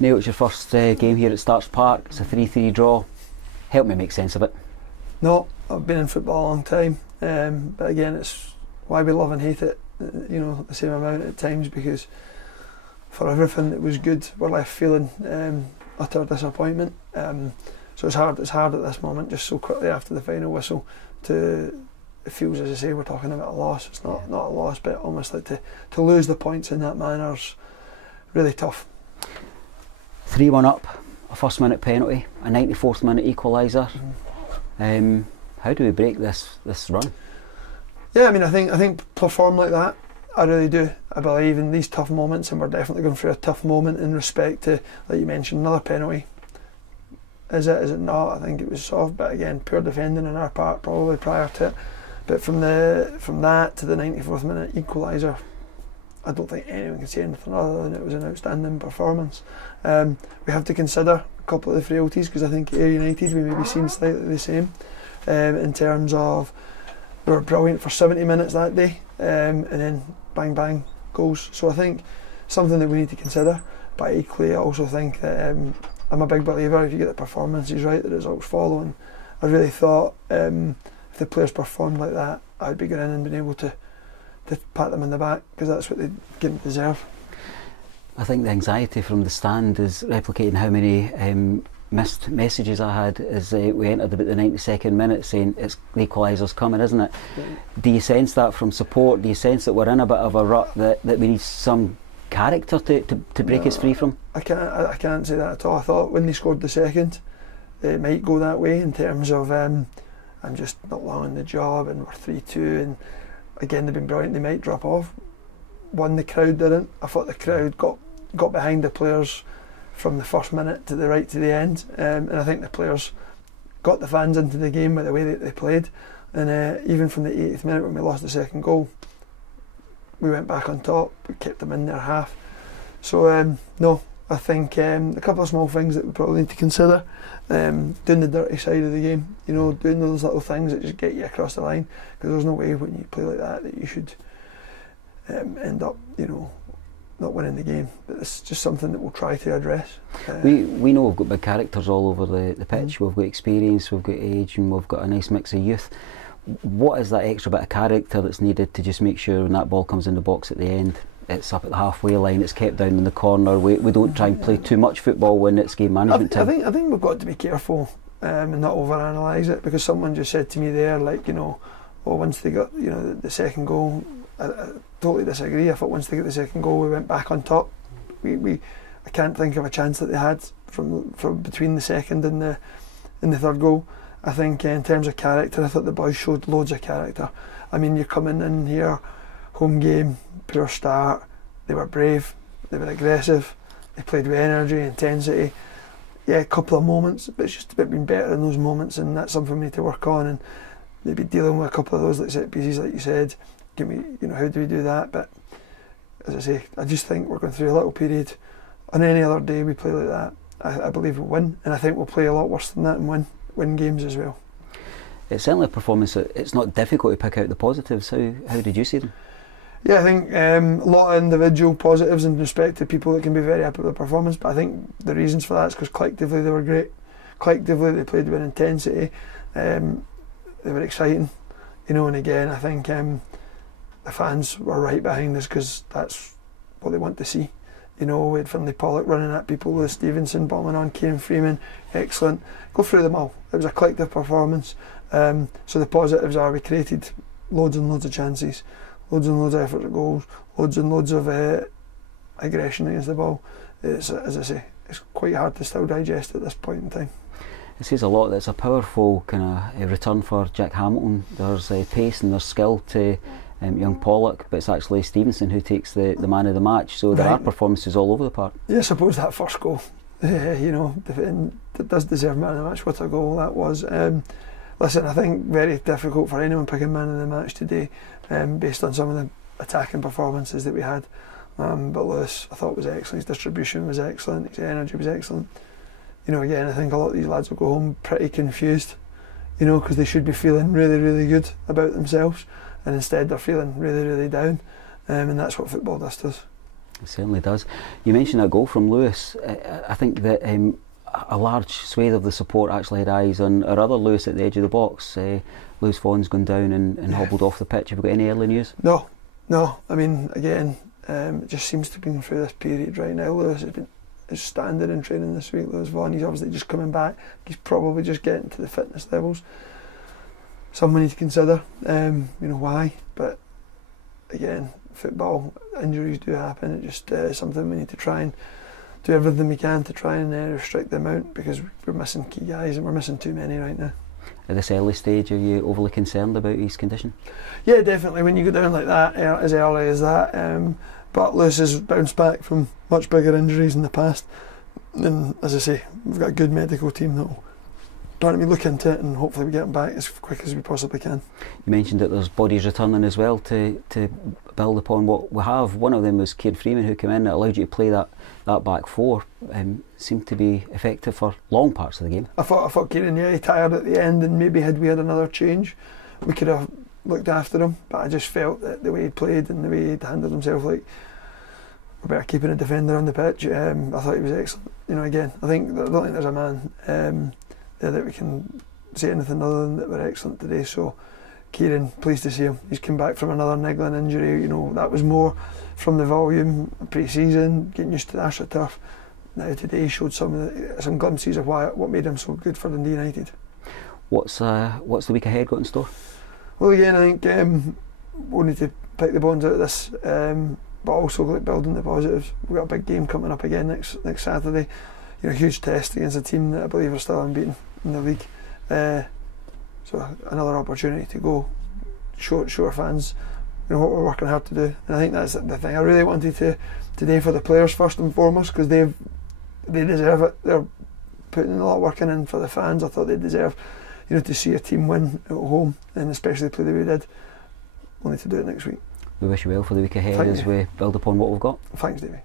Neill, it's your first game here at Starks Park. It's a 3-3 draw. Help me make sense of it. No, I've been in football a long time, but again, it's why we love and hate it, the same amount at times, because for everything that was good, we're left feeling utter disappointment. So it's hard at this moment, just so quickly after the final whistle, it feels, as I say, we're talking about a loss. It's not a loss, but almost like to lose the points in that manner is really tough. 3-1 up, a first minute penalty, a 94th minute equaliser. How do we break this run? Yeah, I mean, I think perform like that, I really do. I believe in these tough moments, and we're definitely going through a tough moment in respect to, like you mentioned, another penalty. Is it not? I think it was soft, but again, poor defending on our part probably prior to it. But from that to the 94th minute equaliser, I don't think anyone can say anything other than it was an outstanding performance. We have to consider a couple of the frailties, because I think at Ayr United we maybe seen slightly the same in terms of we were brilliant for 70 minutes that day, and then bang bang goals. So I think something that we need to consider. But equally, I also think that I'm a big believer if you get the performances right, the results follow. And I really thought if the players performed like that, I'd be going in and being able to pat them in the back, because that's what they deserve. I think the anxiety from the stand is replicating how many missed messages I had as we entered about the 92nd minute, saying it's the equaliser's coming, isn't it? Yeah. Do you sense that from support? Do you sense that we're in a bit of a rut, that we need some character to break us free from? I can't say that at all. I thought when they scored the second, it might go that way in terms of I'm just not long on the job, and we're 3-2, and again they've been brilliant, they might drop off. The crowd didn't. I thought the crowd got behind the players from the first minute to the right to the end, and I think the players got the fans into the game by the way that they played. And even from the 80th minute when we lost the second goal, we went back on top, we kept them in their half. So no, I think a couple of small things that we probably need to consider. Doing the dirty side of the game, doing those little things that just get you across the line, because there's no way when you play like that you should end up not winning the game. But it's just something that we'll try to address. We know we've got big characters all over the pitch. We've got experience, we've got age, and we've got a nice mix of youth. What is that extra bit of character that's needed to just make sure when that ball comes in the box at the end, it's up at the halfway line, it's kept down in the corner, we don't try and play too much football when it's game management time? I think we've got to be careful and not overanalyse it, because someone just said to me there, once they got the second goal, I totally disagree. I thought once they got the second goal we went back on top. I can't think of a chance that they had from between the second and the third goal. I think in terms of character, I thought the boys showed loads of character. I mean, you're coming in here, home game, poor start, they were brave, they were aggressive, they played with energy, intensity. Yeah, a couple of moments, but it's just about being better in those moments, and that's something we need to work on, and maybe dealing with a couple of those set pieces, like you said. How do we do that? But as I say, I just think we're going through a little period. On any other day we play like that, I believe we'll win, and I think we'll play a lot worse than that and win games as well. It's certainly a performance that it's not difficult to pick out the positives. How did you see them? Yeah, I think a lot of individual positives in respect to people that can be very happy with the performance, but I think the reasons for that is because collectively they were great. Collectively they played with intensity, they were exciting, and again I think the fans were right behind us, because that's what they want to see. We had Finlay Pollock running at people, Lewis Stevenson bombing on, Kieran Freeman, excellent. Go through them all. It was a collective performance. So the positives are we created loads and loads of chances, loads and loads of effort at goals, loads and loads of aggression against the ball. It's, as I say, it's quite hard to still digest at this point in time. It says a lot that it's a powerful kind of return for Jack Hamilton. There's pace and there's skill to young Pollock, but it's actually Stevenson who takes the man of the match. So there are performances all over the park. Yeah, I suppose that first goal, it does deserve man of the match. What a goal that was. Listen, I think very difficult for anyone picking man of the match today, based on some of the attacking performances that we had. But Lewis, I thought, was excellent. His distribution was excellent. His energy was excellent. Again, I think a lot of these lads will go home pretty confused, because they should be feeling really, really good about themselves, and instead they're feeling really, really down. And that's what football does to us. It certainly does. You mentioned that goal from Lewis. I think that a large swathe of the support actually had eyes on our other Lewis at the edge of the box. Lewis Vaughan's gone down and hobbled off the pitch. Have you got any early news? No. I mean, again, it just seems to be going through this period right now. Lewis has been standing in training this week. Lewis Vaughan, he's obviously just coming back. He's probably just getting to the fitness levels. Something we need to consider. Why? But again, football injuries do happen. It's just something we need to try and do everything we can to try and restrict the amount, because we're missing key guys and we're missing too many right now. At this early stage, are you overly concerned about his condition? Yeah, definitely. When you go down like that as early as that, but Lewis has bounced back from much bigger injuries in the past, and as I say, we've got a good medical team that will look into it, and hopefully we get him back as quick as we possibly can. You mentioned that there's bodies returning as well to build upon what we have. One of them was Kieran Freeman, who came in that allowed you to play that back four. Seemed to be effective for long parts of the game. I thought Kieran, he tired at the end, and maybe had we had another change, we could have looked after him. But I just felt that the way he played and the way he'd handled himself, like, we're better keeping a defender on the pitch. I thought he was excellent. Again, I don't think there's a man that we can say anything other than that we're excellent today. So Kieran, pleased to see him. He's come back from another niggling injury. That was more from the volume pre-season, getting used to the AstroTurf. Now today he showed some glimpses of what made him so good for Dundee United. What's the week ahead got in store? Well, again, I think we'll need to pick the bones out of this, but also building the positives. We've got a big game coming up again next Saturday. A huge test against a team that I believe are still unbeaten in the league. So another opportunity to go show our fans what we're working hard to do. And I think that's the thing I really wanted to today for the players first and foremost, because they deserve it. They're putting a lot of work in, and for the fans, I thought they deserve to see a team win at home, and especially play the way we did. We'll need to do it next week. We wish you well for the week ahead as we build upon what we've got. Thanks, Davey.